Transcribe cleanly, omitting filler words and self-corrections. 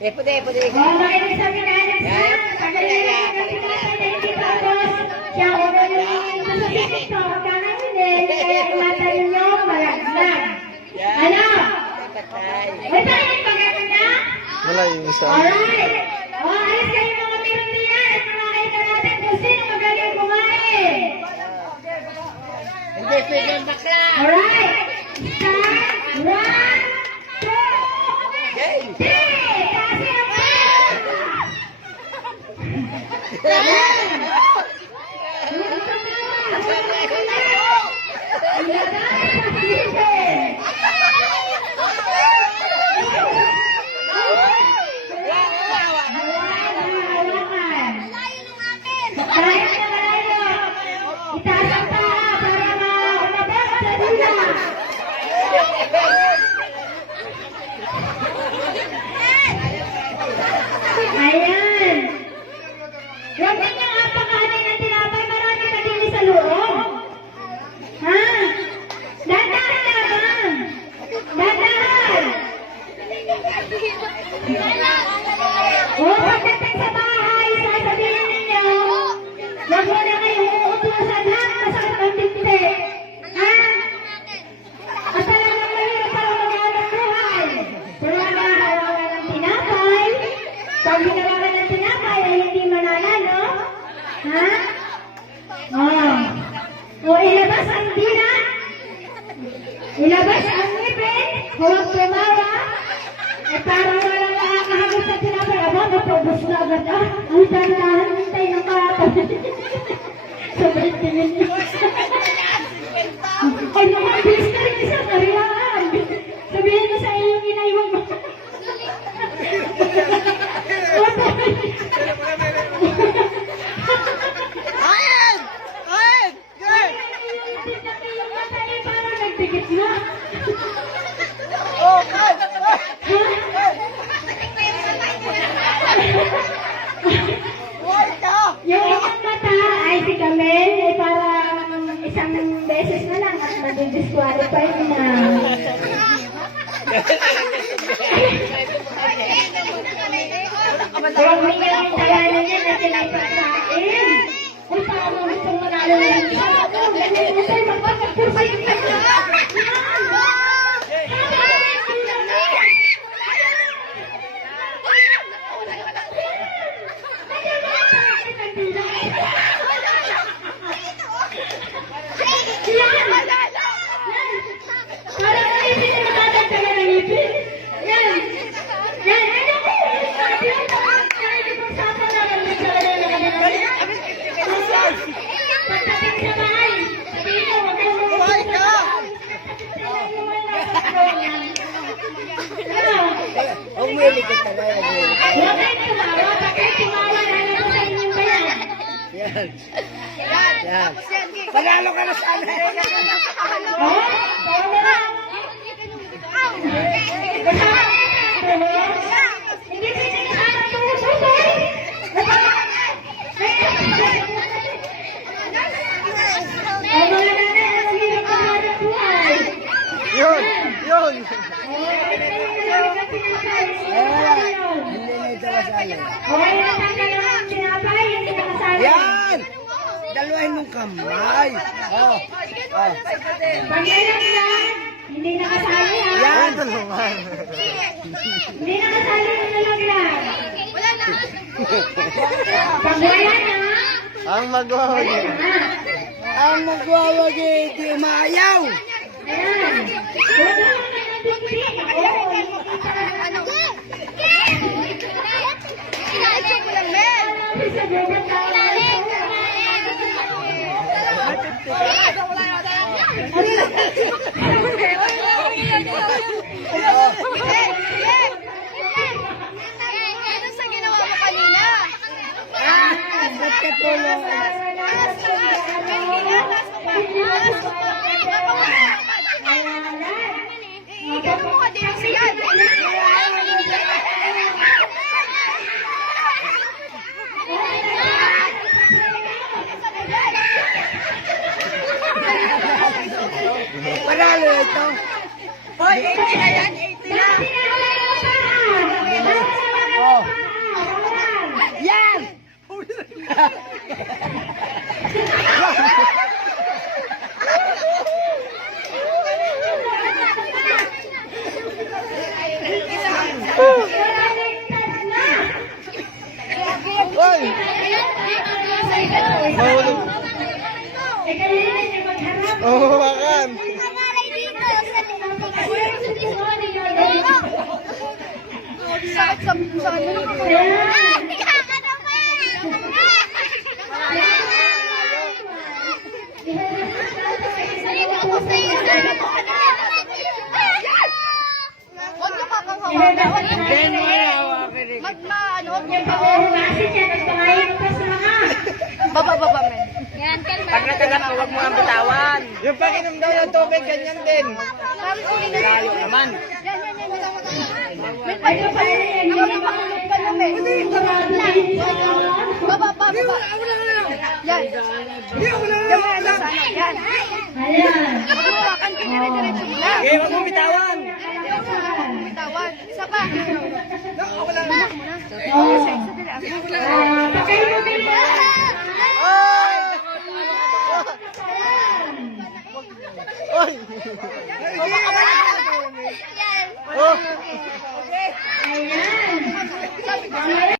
Puti. Oh, makinig sa pinanap sa. Pagaling na ang pinanap na hindi tapos. Siya ko na yung sa sito. Kaya hindi. Kaya imatanong nyo, malaglag. Ano? May tayo pagkakot na? Wala yung isa. Alright. Oh, alis kayo mga tiro-tira. At makakita natin kung sino magaling kumain. Hindi pwede ang bakla. Alright. Start. 1, 2, 3. Kasi ang ayan. Huwag ninyong apakanin ng tinapay. Marami pa din sa loob. Ha? Dandahan naman. Dandahan. O, pagdating sa bahay, sasabihin ninyo, huwag mo na kayong uutusan ha, masakit ang dikti. Ha? At talagang mahirap para mag-aarap buhay. Pero naghahawakan ng tinapay. Pag hinawakan ng tinapay ay hindi mananalo. Ha? O, ilabas ang dila. Ilabas ang ngipin. Huwag tumawa. At para walang nakakahagos sa tinapay. Aba, napubos na agad ah. Ang tandahan, hintay ng kapal. Sobrang tingin niyo. Ay, nakabilis na rin isa. Karilaan. Sabihin mo sa iyong inaiwag mo. Yung isang mata ay si Kamel ay parang isang beses na lang at mag-disqualify na. Huwag niya yung tayanan niya na pinapakain. Uy, paano gusto mo nalo na lang siya? Ganyan mo sa'yo, magpapagpursa yung kanya. Parang hindi na matatagdagan ng ipin. Yan. Yan. Ano ko? Sabi yung pag-usapan naman sa kanila na pagdating sa bahay, sabihin mo, huwag kang Kumain ka! Umili ka talaga. Huwag kayo tumawa, bakit tumawa na lang sa inyong bayan? Yan. Panalo ka na sana. Oh? Tawa na lang. Hindi sinigatan ang tusoy. Ay, mga nanay, ang hirap ang harap buhay. Yun! Hindi na ito masali. Okay, natanggal na ang tinapay, hindi nakasali. Yan! Dalawahin mong kamay. Pag nalaglag, hindi nakasali ha. Yan! Hindi nakasali yung nalaglag. Pag wala na, Ang magwawagi. Ang magwawagi, di umayaw! ayan. Huwag na lang kayo nabibili. Oo, sa bawat tao. Ano sa ginawa mo kanina? Ba't ka tulong? Ikaw din siya. Panalo ito. Hoy, 80 na yan, 80 na. Bakit Hoy! Mahulog. Eh, kanina niya magharap. Oh, makan. Huwag niyo kakanghawakan. Then, wala hawakin rin. Huwag niyo Yung pag-uhugasin niya, nagpangayin pa sa mga. Baba, men. Yan, kalma. Pag nakagat mo, huwag mo ang bitawan. Yung pakinom daw ng tubig, ganyan din. Layo naman. Men, pag yung panin, nakakapahulog ka na, men. Baba. Yan. Yan, ano, sana. Yan. Ayan. Hawakan ka dire-diretso mo lang. Okay, huwag mo bitawan. Bitawan. Isa pa. Pagkain mo din